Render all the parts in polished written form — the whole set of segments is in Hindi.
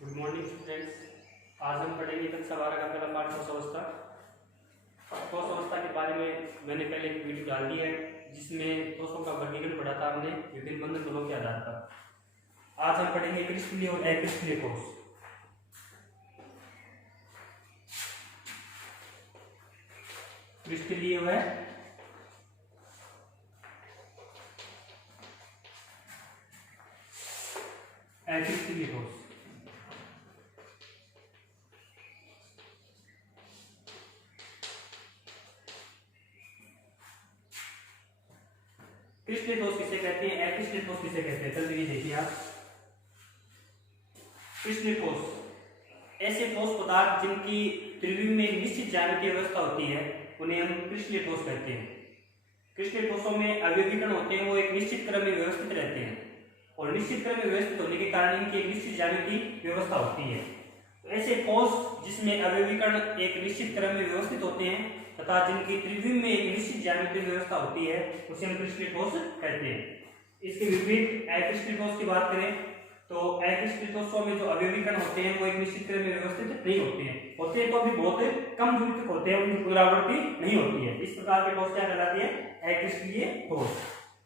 Good morning students. आज हम पढ़ेंगे कक्षा 12 का पहला पाठ ठोस अवस्था। ठोस अवस्था के बारे में मैंने पहले एक वीडियो डाल दी है जिसमें ठोसों का वर्गीकरण पढ़ा था हमने विभिन्न बंधन बलों के आधार पर। आज हम पढ़ेंगे क्रिस्टलीय और अक्रिस्टलीय ठोस। क्रिस्टलीय व अक्रिस्टलीय ठोस। क्रिस्टलीय ठोस किसे कहते हैं, अक्रिस्टलीय ठोस किसे कहते हैं, जल्दी देखिए आप। क्रिस्टलीय ठोस ऐसे ठोस पदार्थ जिनकी त्रिविम में एक निश्चित ज्यामितीय व्यवस्था होती है उन्हें हम क्रिस्टलीय ठोस कहते हैं। क्रिस्टलीय ठोसों में अवयवीकरण होते हैं, वो एक निश्चित क्रम में व्यवस्थित रहते हैं और निश्चित क्रम में व्यवस्थित होने के कारण इनकी एक निश्चित ज्यामितीय व्यवस्था होती है। तो ऐसे ठोस जिसमें अवयवीकरण एक निश्चित क्रम में व्यवस्थित होते हैं तथा जिनकी त्रिविम में एक निश्चित ज्यामितीय व्यवस्था होती है उसे हम क्रिस्टलीय ठोस कहते हैं। इसके विपरीत अक्रिस्टलीय ठोस की बात करें तो अक्रिस्टलीय ठोसों में जो अवयवीकरण होते हैं वो एक निश्चित क्रम में व्यवस्थित नहीं होते हैं, होते हैं तो भी बहुत कम दूरी तक होते हैं, उनकी पुनरावृत्ति नहीं होती है। इस प्रकार के ठोस क्या कहलाते हैं, अक्रिस्टलीय ठोस।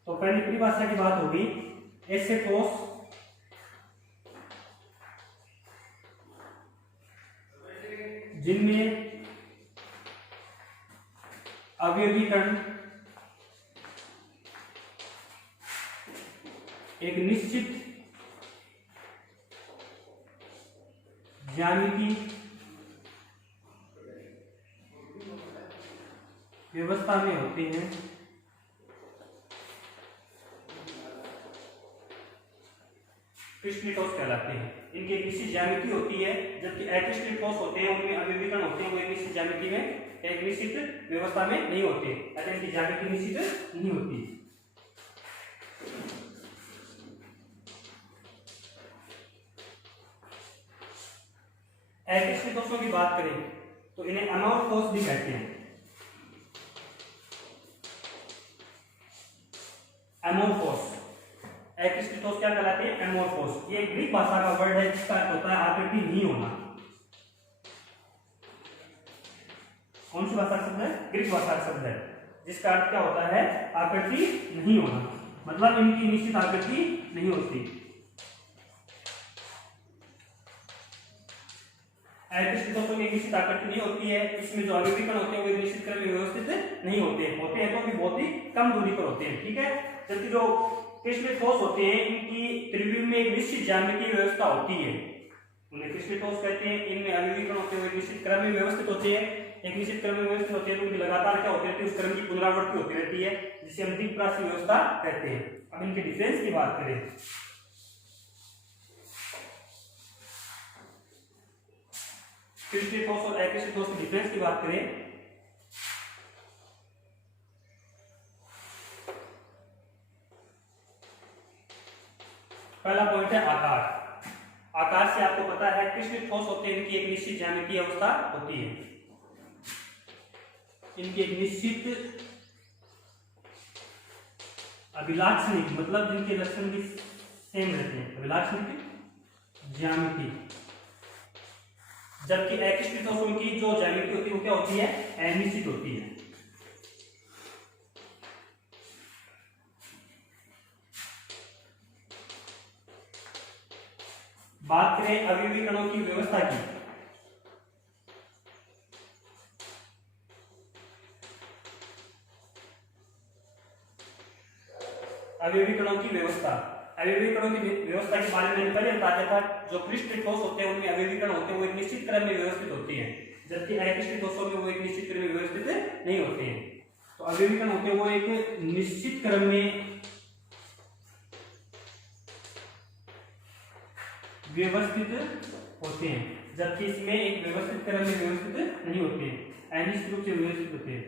तो पहली परिभाषा की बात होगी, ऐसे ठोस जिनमें अवयवीकरण एक निश्चित ज्यामितीय व्यवस्था में होते हैं, क्रिस्टलीय ठोस कहलाते हैं। इनकी एक निश्चित ज्यामिति होती है, जबकि अक्रिस्टलीय ठोस होते हैं उनमें अवयवीकरण होते हैं वो एक निश्चित ज्यामिति में एक निश्चित व्यवस्था में नहीं होते, अतः इनकी ज्यामिति निश्चित नहीं होती। अक्रिस्टलीय ठोसों की बात करें तो इन्हें अमोर्फोस भी कहते हैं। अमोर्फोस अक्रिस्टलीय ठोस क्या कहलाते हैं, अमोर्फोस। ये ग्रीक भाषा का वर्ड है जिसका अर्थ होता है आकृति नहीं होना। कौन सी भाषा का शब्द है, ग्रीक भाषा का शब्द है जिसका अर्थ क्या होता है, आकृति नहीं होना, मतलब इनकी निश्चित आकृति नहीं होती। अक्रिस्टलीय ठोसों की निश्चित आकृति नहीं होती है, इसमें जो अवयवीकरण होते हैं वो निश्चित क्रम में व्यवस्थित नहीं होते हैं, होते हैं तो भी बहुत ही कम दूरी पर होते हैं, ठीक है। जबकि जो क्रिस्टलीय ठोस होते हैं इनकी त्रिविम में एक निश्चित ज्यामितीय व्यवस्था होती है, उन्हें क्रिस्टलीय ठोस कहते हैं। इनमें अवयवीकरण होते हुए निश्चित क्रम में व्यवस्थित होते हैं, एक निश्चित क्रम में व्यवस्थित होते हैं तो उनकी लगातार क्या होती रहती है, उस क्रम की पुनरावृत्ति होती रहती है जिसे हम द्विप्रासी व्यवस्था कहते हैं। अब इनके डिफरेंस की बात करें क्रिस्टलीय ठोस और अक्रिस्टलीय ठोस के डिफरेंस की बात करें पहला पॉइंट है आकार। आकार से आपको पता है क्रिस्टलीय ठोस होते हैं इनकी एक निश्चित ज्यामितीय अवस्था होती है, इनकी एक निश्चित अभिलाक्षणिक मतलब जिनके लक्षण भी सेम रहते हैं, अभिलाक्षणिक ज्यामिति। जबकि अक्रिस्टलीय ठोसों की जो ज्यामिति होती है वो क्या होती है, अनिश्चित होती है। बात करें अवयवीकरणों की व्यवस्था की, अवयवीकरणों की व्यवस्था, अवयवीकरणों की व्यवस्था के बारे में मैंने पहले बताया था। जो क्रिस्टलीय ठोस होते हैं उनमें अवयवीकरण होते हैं वो एक निश्चित क्रम में व्यवस्थित होती है, जबकि अक्रिस्टलीय ठोसों में वो एक निश्चित क्रम में व्यवस्थित नहीं होते हैं। तो अवयवीकरण होते हैं वो एक निश्चित क्रम में व्यवस्थित होते हैं, जबकि इसमें एक व्यवस्थित क्रम में व्यवस्थित नहीं होते हैं, अनिश्चित रूप से व्यवस्थित होते हैं।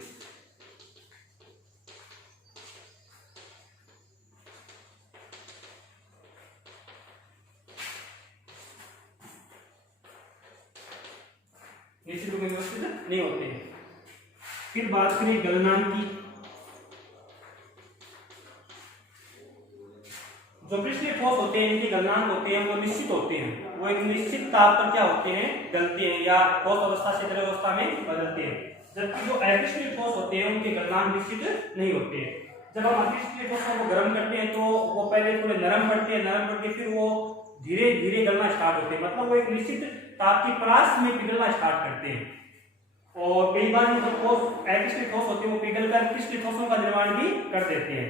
निश्चित रूप में व्यवस्थित नहीं होते हैं। फिर बात करें गलनांक की, जो पृष्ठीय ठोस होते हैं इनके गलनांक होते हैं वो निश्चित होते हैं, वो एक निश्चित ताप पर क्या होते हैं, गलते हैं या ठोस अवस्था से द्रव अवस्था में बदलते हैं। जबकि जो अपृष्ठीय ठोस होते हैं उनके गलनांक निश्चित नहीं होते हैं। जब हम अपृष्ठीय ठोसों को गर्म करते हैं तो वो पहले थोड़े नरम पड़ते हैं, नरम पड़ के फिर वो धीरे धीरे गलना स्टार्ट होते हैं, मतलब वो एक निश्चित ताप की परास में पिघलना स्टार्ट करते हैं। और कई बार जो ठोस अपृष्ठीय ठोस होते हैं वो पिघलकर पृष्ठीय ठोसों का निर्माण भी कर देते हैं।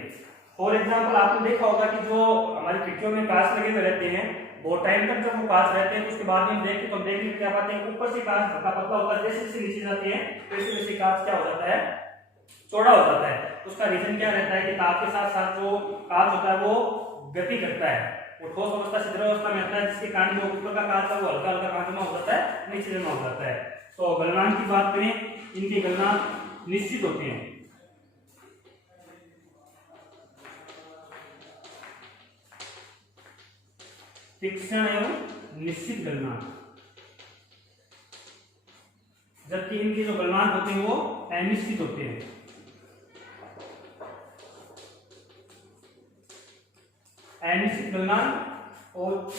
फॉर एग्जाम्पल आपने देखा होगा कि जो हमारी खिड़कियों में कांच लगे हुए रहते हैं, बहुत टाइम तक जब वो कांच रहते हैं तो उसके बाद में देखते तो हम देखने क्या पाते हैं, ऊपर से कांच हल्का पतला होता है, जैसे जैसे नीचे जाती है वैसे वैसे कांच क्या हो जाता है, चौड़ा हो जाता है। उसका रीजन क्या रहता है कि ताप के साथ साथ जो कांच होता है वो गति करता है, वो ठोस अवस्था से द्रव अवस्था में आता है, जिसके कारण जो ऊपर का कांच है वो हल्का हल्का कांच जमा हो जाता है, नीचे जमा हो जाता है। तो गलनांक की बात करें, इनके गलनांक निश्चित होते हैं। तीक्ष्ण एवं निश्चित गलनांक, जबकि इनके जो गलनांक होते हैं वो अनिश्चित होते हैं। अनिश्चित गलनांक और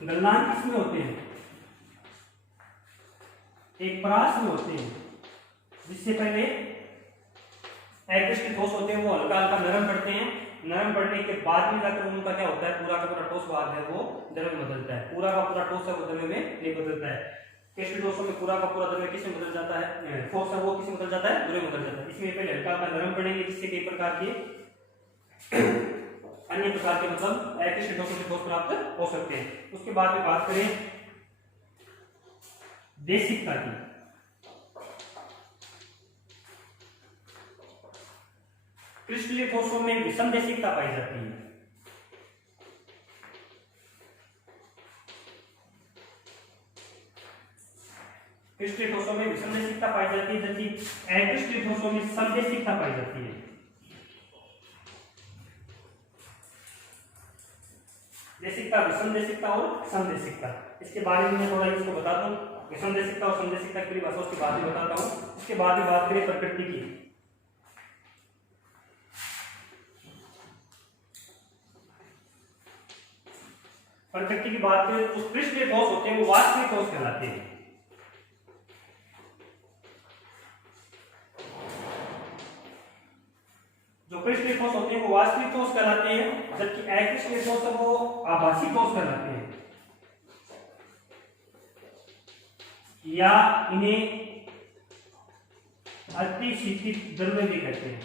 गलनांक किसमें होते हैं, एक परास में होते हैं, जिससे पहले अपृष्ठीय ठोस होते हैं वो हल्का हल्का नरम पड़ते हैं, नरम पड़ने के बाद में जाकर उनका क्या होता है, पूरा का पूरा ठोस भाग है वो द्रव में बदलता है, पूरा का पूरा ठोस है वो द्रव में नहीं बदलता है। पृष्ठीय ठोसों में पूरा का पूरा द्रव किस में बदल जाता है, ठोस है वो किस में बदल जाता है, द्रव में बदल जाता है। इसमें पहले हल्का हल्का नरम पड़ेंगे, जिससे कई प्रकार के अन्य प्रकार के मतलब अपृष्ठीय ठोसों से ठोस प्राप्त हो सकते हैं। उसके बाद में बात करें देशिकता की। क्रिस्टलीय ठोसों में विषम देशिकता पाई जाती है। क्रिस्टलीय ठोसों में विषम देशिकता पाई जाती है, जबकि अक्रिस्टलीय ठोसों में समदेशिकता पाई जाती है। देशिकता, विषम देशिकता और समदेशिकता, इसके बारे में मैं थोड़ा इसको बता दूं। विषम देशिकता और समदेशिकता की परिभाषा उसके बाद में बताता हूं। इसके बाद में बात करें प्रकृति की। प्रकृति की बात करें तो क्रिस्टलीय ठोस होते हैं वो वाष्पीय ठोस कहलाते हैं। जो क्रिस्टलीय ठोस होते हैं वो वाष्पीय ठोस कहलाते हैं, जबकि अक्रिस्टलीय ठोस है वो आभासी ठोस कहलाते हैं, या इन्हें अतिशीतित द्रव्य भी कहते हैं।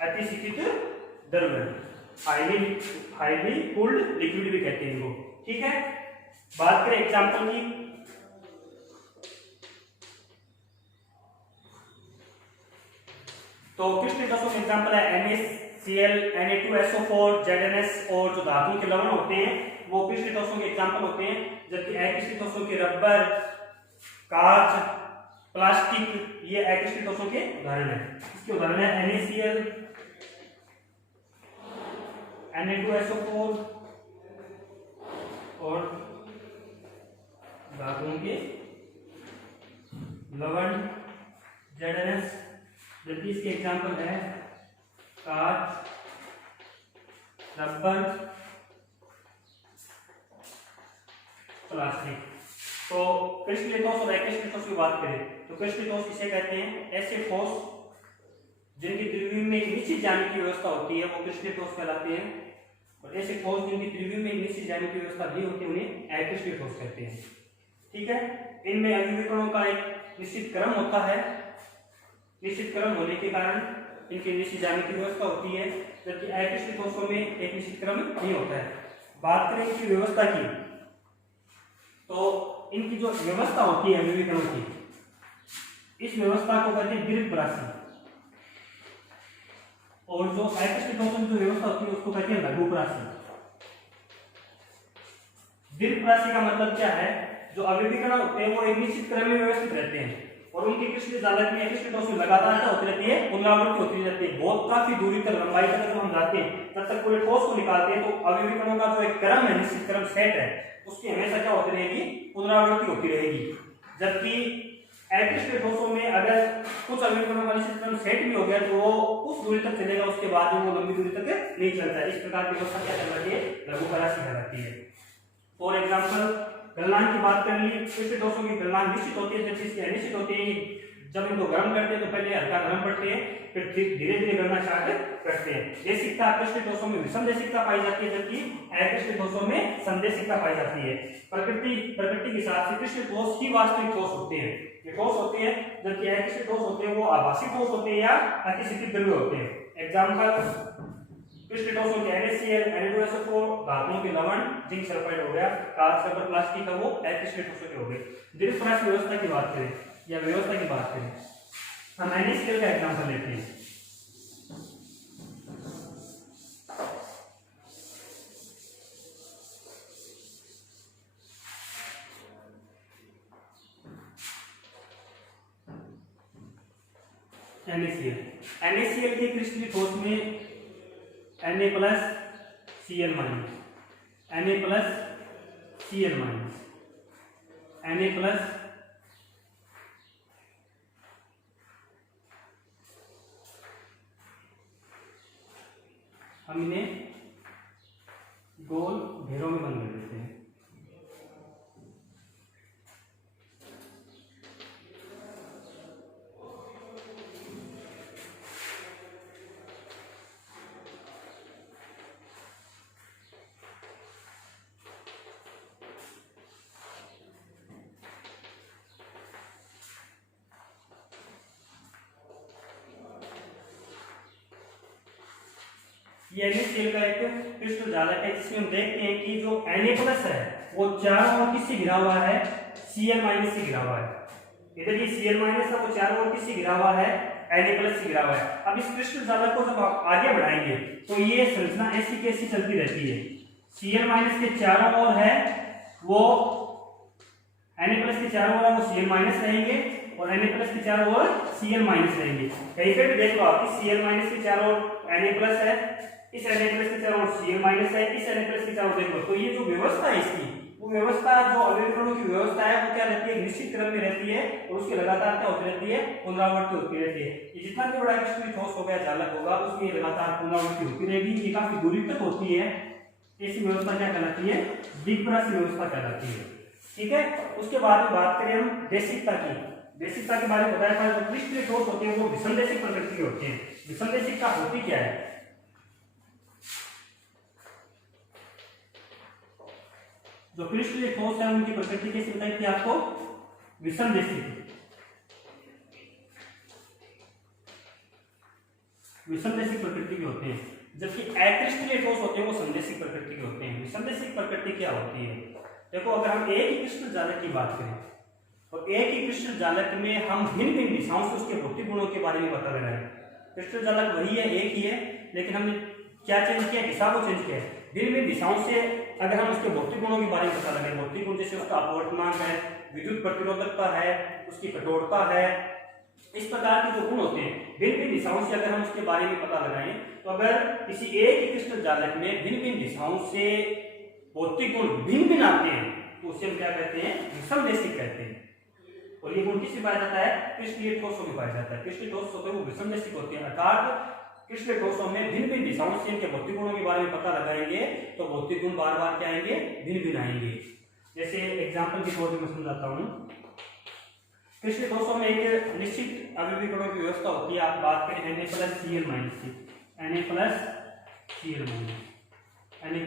अतिशीतित द्रव्य, हाईली कूल्ड लिक्विड भी कहते हैं इनको। ठीक है, बात करें एग्जांपल की, तो क्रिस्टलीय ठोसों के एग्जांपल है NaCl, Na2SO4, ZnS, और जो धातुओं के लवण होते हैं वो क्रिस्टलीय ठोसों के एग्जांपल होते हैं, जबकि अक्रिस्टलीय ठोसों के रबर, कांच, प्लास्टिक ये अक्रिस्टलीय ठोसों के उदाहरण है। इसके उदाहरण है NaCl, Na2SO4 और धातुओं के लवण ZnS, जबकि इसके एग्जांपल है कांच, रबर, प्लास्टिक। तो क्रिस्टलीय ठोस और अक्रिस्टलीय ठोस की बात करें तो क्रिस्टलीय ठोस किसे कहते हैं, ऐसे ठोस जिनकी द्रव्य में एक निश्चित ज्यामितीय व्यवस्था होती है वो क्रिस्टलीय ठोस कहलाते हैं, और ऐसे ठोस जिनकी द्रव्य में एक निश्चित ज्यामितीय व्यवस्था नहीं होती उन्हें अक्रिस्टलीय ठोस कहते हैं। ठीक है, इनमें अभिविकरणों का एक निश्चित क्रम होता है, निश्चित क्रम होने के कारण इनकी निश्चित ज्यामितीय व्यवस्था होती है, जबकि अक्रिस्टलीय ठोसों में एक निश्चित क्रम नहीं होता है। बात करें इनकी व्यवस्था की, तो इनकी जो व्यवस्था होती है अभिविकरणों की, इस व्यवस्था को कहते हैं दीर्घ राशि, और जो अक्रिस्टलीय ठोसों की जो व्यवस्था होती है उसको कहते हैं लघु राशि। दीर्घ राशि का मतलब क्या है, जो अभिविकरण होते हैं वो एक निश्चित क्रम में व्यवस्थित रहते हैं और उनकी क्रिस्टलीय जालक में अक्रिस्टलीय ठोस में लगातार क्या होती रहती है, पुनरावृत्ति होती रहती है। बहुत काफी दूरी तक, लंबाई तक जब हम जाते हैं तब तक पूरे ठोस को निकालते हैं तो अभिविकरणों का जो एक क्रम है, निश्चित क्रम सेट है, उसकी हमेशा क्या होती रहेगी, पुनरावृत्ति होती रहेगी। जबकि अक्रिस्टलीय ठोसों में अगर कुछ अवयवीकरणों का निश्चित क्रम सेट भी हो गया तो वो उस दूरी तक चलेगा, उसके बाद में वो लंबी दूरी तक नहीं चलता है। इस प्रकार की व्यवस्था क्या कहलाती है? लघुकरासी कहलाती है। फॉर एग्जाम्पल गलनांक की बात कर ली, कृष्ण ठोसों की गलनांक निश्चित होती है जबकि इसकी अनिश्चित होती है। जब इनको गर्म करते हैं तो पहले हल्का गर्म पड़ते हैं, फिर धीरे धीरे गलना स्टार्ट करते हैं। देशिकता कृष्ण ठोसों में विषम देशिकता पाई जाती है जबकि अकृष्ण ठोसों में समदेशिकता पाई जाती है। प्रकृति के हिसाब से कृष्ण ठोस ही वास्तविक ठोस होते हैं, ये ठोस होते हैं, जबकि अकृष्ण ठोस होते हैं वो आभासी ठोस होते हैं या अतिसिद्ध द्रव्य होते हैं। एग्जांपल कृष्ण ठोसों के NaCl, Na2SO4, धातुओं के लवण, जिंक सल्फाइड हो गया, कांच रबर प्लास्टिक है वो अकृष्ण ठोसों के हो गए। दीर्घ व्यवस्था की बात करें या व्यवस्था की बात करें, हम NaCl का एग्जांपल लेते हैं। NaCl के क्रिस्टलीय ठोस में Na plus Cl minus, Na plus Cl minus, Na plus हम इन्हें गोल घेरों में बंद कर देते हैं। ये NaCl का एक क्रिस्टल जालक है जिसमें हम देखते हैं कि जो Na+ है वो चारों ओर किससे घिरा हुआ है? Cl- से घिरा हुआ है। इधर ये Cl- है वो चारों ओर किससे घिरा हुआ है? Na+ से घिरा हुआ है। अब इस क्रिस्टल जालक को जब आप आगे बढ़ाएंगे तो ये संरचना ऐसी कैसी चलती रहती है। Cl- के चारों ओर है वो Na+ के चारों ओर वो Cl- रहेंगे और Na+ के चारों ओर Cl- रहेंगे। कहीं पे भी देख लो आप, Cl- के चारों ओर Na+ है, इस Na+ के चारों ओर Cl- है, इस Na+ के चारों ओर देखो तो ये जो व्यवस्था है इसकी, वो व्यवस्था जो अवयवीकरणों की व्यवस्था है वो क्या रहती है? निश्चित क्रम में रहती है और उसकी लगातार क्या होती रहती है? पुनरावृत्ति होती रहती है। ये जितना भी बड़ा क्रिस्टलीय ठोस हो गया जालक होगा उसकी लगातार पुनरावृत्ति होती रहेगी, ये काफी दूरी तक होती है। ऐसी व्यवस्था क्या कहलाती है? द्विपरासी व्यवस्था कहलाती है। ठीक है, उसके बाद में बात करें हम देशिकता की। देशिकता के बारे में बताया था, जो क्रिस्टलीय ठोस होते हैं वो विषमदेशिक प्रकृति के होते हैं। विषमदेशिकता होती क्या है? जो क्रिस्टलीय ठोस है उनकी प्रकृति कैसी बताई थी आपको? विषमदेशिक। विषमदेशिक प्रकृति के होते हैं, जबकि अक्रिस्टलीय ठोस होते हैं वो समदेशिक प्रकृति के होते हैं। विषमदेशिक प्रकृति क्या होती है? देखो, अगर हम एक ही क्रिस्टल जालक की बात करें और एक ही क्रिस्टल जालक में हम भिन्न भिन्न दिशाओं से उसके भौतिक गुणों के बारे में पता लगाएं। क्रिस्टल जालक वही है, एक ही है, लेकिन हमने क्या चेंज किया? दिशा को चेंज किया। भिन्न भिन्न दिशाओं से अगर हम उसके भौतिक गुणों के बारे में पता लगाएं, भौतिक गुण जैसे उसका अपवर्तनांक है, विद्युत प्रतिरोधकता है, उसकी कठोरता है, इस प्रकार के जो गुण होते हैं भिन्न भिन्न दिशाओं से अगर हम उसके बारे में पता लगाएं तो अगर किसी एक ही क्रिस्टल जालक में भिन्न भिन्न दिशाओं से भौतिक गुण भिन्न भिन्न आते हैं तो उसे हम क्या कहते हैं? विषमदेशिक कहते हैं। और ये गुण किसमें पाया जाता है? क्रिस्टलीय ठोसों में पाया जाता है। क्रिस्टलीय ठोस होते हैं वो विषमदेशिक होते हैं, अर्थात क्रिस्टलीय ठोसों में भिन्न भिन्न दिशाओं से इनके भौतिक गुणों के बारे में पता लगाएंगे तो भौतिक गुण बार बार क्या आएंगे? भिन्न भिन्न आएंगे। जैसे एग्जाम्पल के तौर पर मैं समझाता हूँ। क्रिस्टलीय ठोसों में एक निश्चित अवयवीकरणों की व्यवस्था होती है। आप बात करें Na+ Cl- की, Na+ Cl-, Na+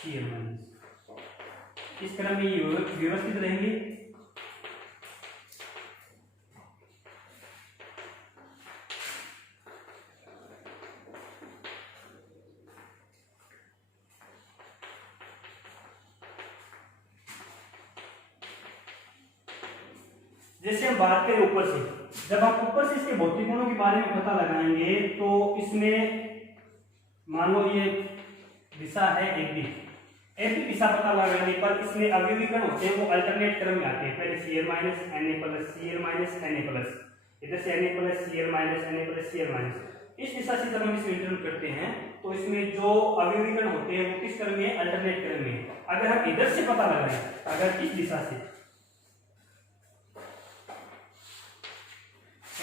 Cl-, इस क्रम में ये व्यवस्थित रहेंगे। जैसे हम बात करें ऊपर से, जब आप ऊपर से इसके भौतिक गुणों के बारे में पता लगाएंगे तो इसमें मान लो ये दिशा है एक भी दिशा पता लगाने पर इसमें अवयवीकरण होते हैं वो अल्टरनेट क्रम में आते हैं। पहले Cl- Na+, Cl- Na+, इधर से Na+, Cl-, Na+, Cl-, इस दिशा से जब हम इसमें इंटरव्यू करते हैं तो इसमें जो अवयवीकरण होते हैं वो किस क्रम में? अल्टरनेट क्रम में। अगर हम इधर से पता लगाएं, अगर इस दिशा से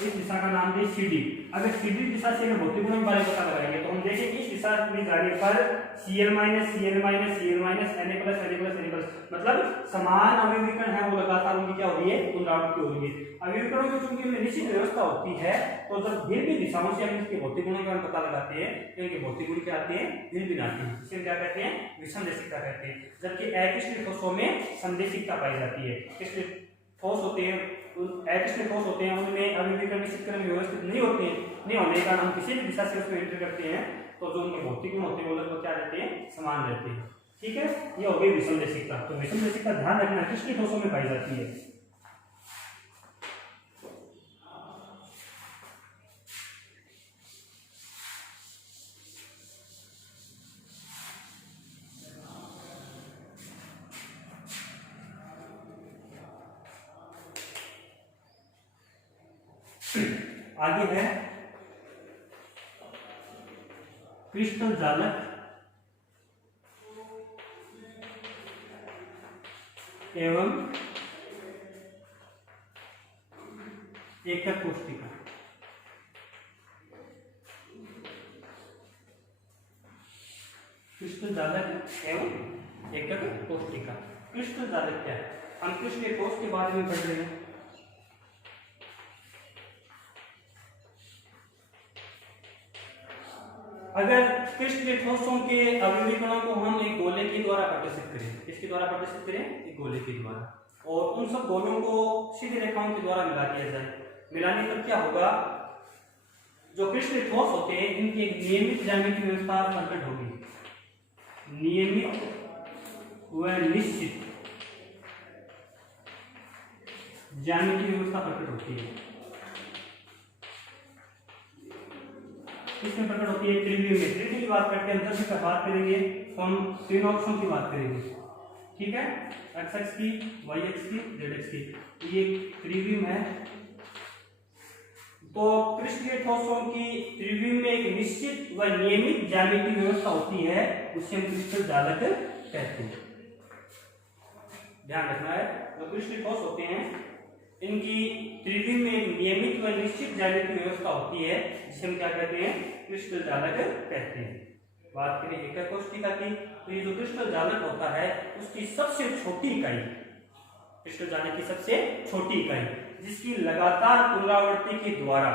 इस दिशा का नाम दे CD। अगर CD दिशा से अगर भौतिक गुणों के बारे में पता लगाएंगे तो हम देखें इस दिशा में जाने पर Cl minus Cl minus Cl minus Na plus Na plus Na plus, मतलब समान अवयवीकरण है वो लगातार उनकी क्या हो रही है, पुनरावृत्ति हो रही है। अवयवीकरणों की चूंकि उनमें निश्चित व्यवस्था होती है तो जब भिन्न दिशाओं से हम इसके भौतिक गुणों का पता लगाते हैं तो इनके भौतिक गुण क्या आते हैं, भिन्न आते हैं। इसे क्या कहते हैं, विसंदेशिकता कहते हैं। जबकि अकृष्णित ठोसों में संदेशिकता पाई जाती है। कृष्णित ठोस होते हैं, अकृष्णित ठोस होते हैं, उनमें अवयवीकरण निश्चित क्रम में व्यवस्थित नहीं होते हैं, नहीं होने के कारण हम किसी भी दिशा से उसमें एंटर करते हैं तो जो उनके भौतिक गुण होते हैं वो लगभग क्या रहते हैं, समान रहते हैं। ठीक है, ये हो गई विसंदेशिकता। तो विसंदेशिकता ध्यान रखना कृष्णित ठोसों में पाई जाती है। आगे है क्रिस्टल जालक एवं एकक कोशिका। क्रिस्टल जालक एवं एकक कोशिका। क्रिस्टल जालक क्या है, हम कृष्ण ठोस के बारे में पढ़ रहे हैं। अगर कृष्ण ठोसों के अवयवीकरणों को हम एक गोले के द्वारा प्रदर्शित करें, किसके द्वारा प्रदर्शित करें, एक गोले के द्वारा, और उन सब गोलों को सीधी रेखाओं के द्वारा मिला दिया जाए, मिलाने पर क्या होगा, जो कृष्ण ठोस होते हैं इनकी एक नियमित ज्यामितीय व्यवस्था प्रकट होगी। नियमित व निश्चित ज्यामितीय व्यवस्था प्रकट होती है। इसमें प्रकट होती है त्रिविम में। त्रिविम की बात करते हैं, अंतर की बात करेंगे तो हम तीन ऑप्शन की बात करेंगे। ठीक है, x एक्स की, y एक्स की, z एक्स की, ये त्रिविम है। तो कृष्णीय ठोसों की त्रिविम में एक निश्चित व नियमित ज्यामितीय व्यवस्था होती है, उसे हम क्रिस्टल जालक कहते हैं। ध्यान रखना है, जो कृष्णीय ठोस होते हैं इनकी त्रिविम में नियमित व निश्चित ज्यामितीय व्यवस्था होती है, जिसे हम क्या कहते हैं, क्रिस्टल जालक कहते हैं। बात करें एकक कोशिका की, तो ये जो क्रिस्टल जालक होता है उसकी सबसे छोटी इकाई, क्रिस्टल जालक की सबसे छोटी इकाई जिसकी लगातार पुनरावृत्ति के द्वारा,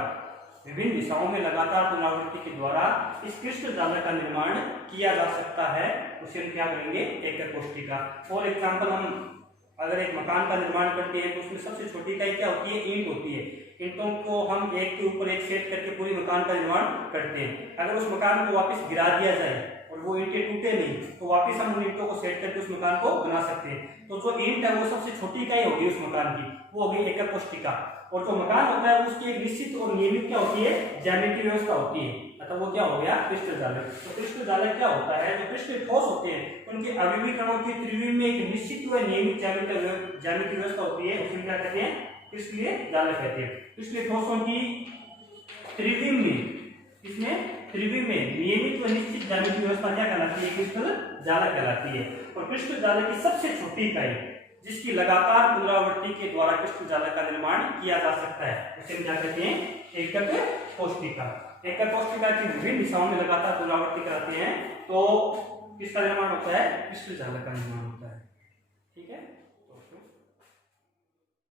विभिन्न दिशाओं में लगातार पुनरावृत्ति के द्वारा इस क्रिस्टल जालक का निर्माण किया जा सकता है, उसे हम क्या करेंगे, एकक कोशिका। फॉर एग्जाम्पल, हम अगर एक मकान का निर्माण करते हैं तो उसमें सबसे छोटी इकाई क्या होती है, ईंट होती है। ईंटों को हम एक के ऊपर एक सेट करके पूरी मकान का निर्माण करते हैं। अगर उस मकान को वापस गिरा दिया जाए और वो ईंटें टूटे नहीं तो वापस हम उन ईंटों को सेट करके उस मकान को बना सकते हैं। तो जो ईंट है वो सबसे छोटी इकाई होगी उस मकान की, वो होगी एकक कोशिका। और जो मकान होता है उसकी एक निश्चित और नियमित क्या होती है, ज्यामितीय व्यवस्था होती है, अतः वो क्या हो गया, क्रिस्टल जालक। तो क्रिस्टल जालक क्या होता है, जो क्रिस्टल ठोस होते हैं उनके अवयवीकरणों की त्रिविम में एक निश्चित व नियमित ज्यामितीय व्यवस्था होती है, उसे क्या कहते हैं, क्रिस्टलीय जालक कहते हैं। क्रिस्टलीय ठोसों की त्रिविम में, इसमें त्रिविम में नियमित व निश्चित ज्यामितीय व्यवस्था क्या कहलाती है, क्रिस्टल जालक कहलाती है। और क्रिस्टल जालक की सबसे छोटी इकाई जिसकी लगातार पुनरावृत्ति के द्वारा क्रिस्टल जालक का निर्माण किया जा सकता है, उसे हम क्या कहते हैं, एकक कोशिका। एकक कोशिका की विभिन्न दिशाओं में लगातार पुनरावृत्ति कराते हैं तो किसका निर्माण होता है, क्रिस्टल जालक का निर्माण।